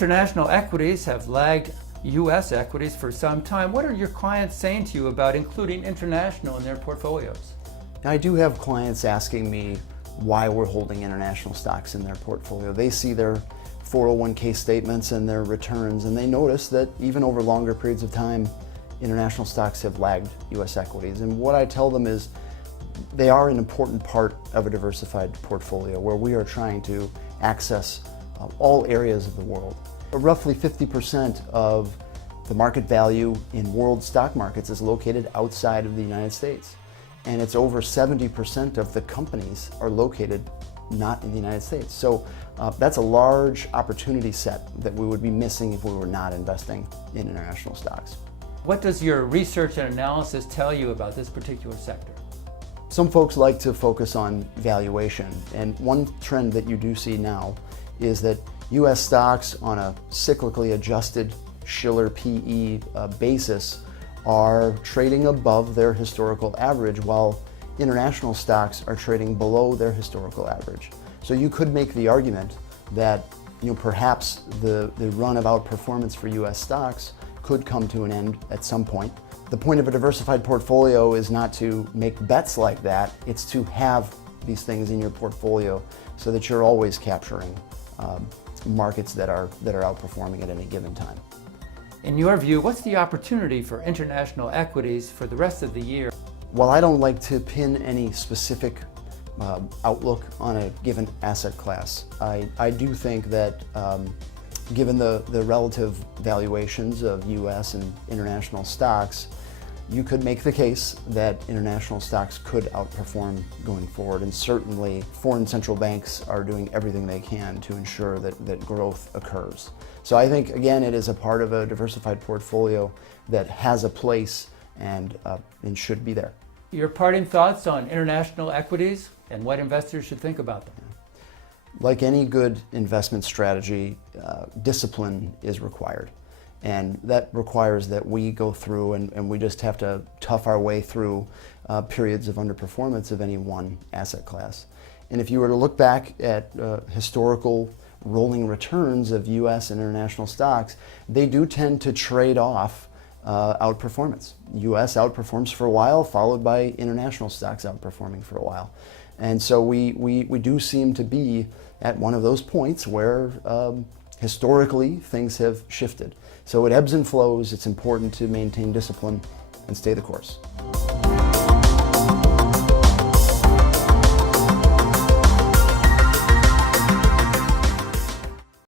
International equities have lagged U.S. equities for some time. What are your clients saying to you about including international in their portfolios? I do have clients asking me why we're holding international stocks in their portfolio. They see their 401k statements and their returns, and they notice that even over longer periods of time, international stocks have lagged U.S. equities. And what I tell them is they are an important part of a diversified portfolio where we are trying to access all areas of the world. Roughly 50% of the market value in world stock markets is located outside of the United States. And it's over 70% of the companies are located not in the United States. So that's a large opportunity set that we would be missing if we were not investing in international stocks. What does your research and analysis tell you about this particular sector? Some folks like to focus on valuation, and one trend that you do see now is that U.S. stocks on a cyclically adjusted Shiller PE basis are trading above their historical average, while international stocks are trading below their historical average. So you could make the argument that perhaps the run of outperformance for U.S. stocks could come to an end at some point. The point of a diversified portfolio is not to make bets like that, it's to have these things in your portfolio so that you're always capturing markets that are outperforming at any given time. In your view, what's the opportunity for international equities for the rest of the year? While I don't like to pin any specific outlook on a given asset class, I do think that given the relative valuations of U.S. and international stocks, you could make the case that international stocks could outperform going forward, and certainly foreign central banks are doing everything they can to ensure that growth occurs. So I think, again, it is a part of a diversified portfolio that has a place and should be there. Your parting thoughts on international equities and what investors should think about them? Like any good investment strategy, discipline is required. And that requires that we go through and we just have to tough our way through periods of underperformance of any one asset class. And if you were to look back at historical rolling returns of U.S. and international stocks, they do tend to trade off outperformance. U.S. outperforms for a while, followed by international stocks outperforming for a while. And so we do seem to be at one of those points where historically things have shifted. So it ebbs and flows. It's important to maintain discipline and stay the course.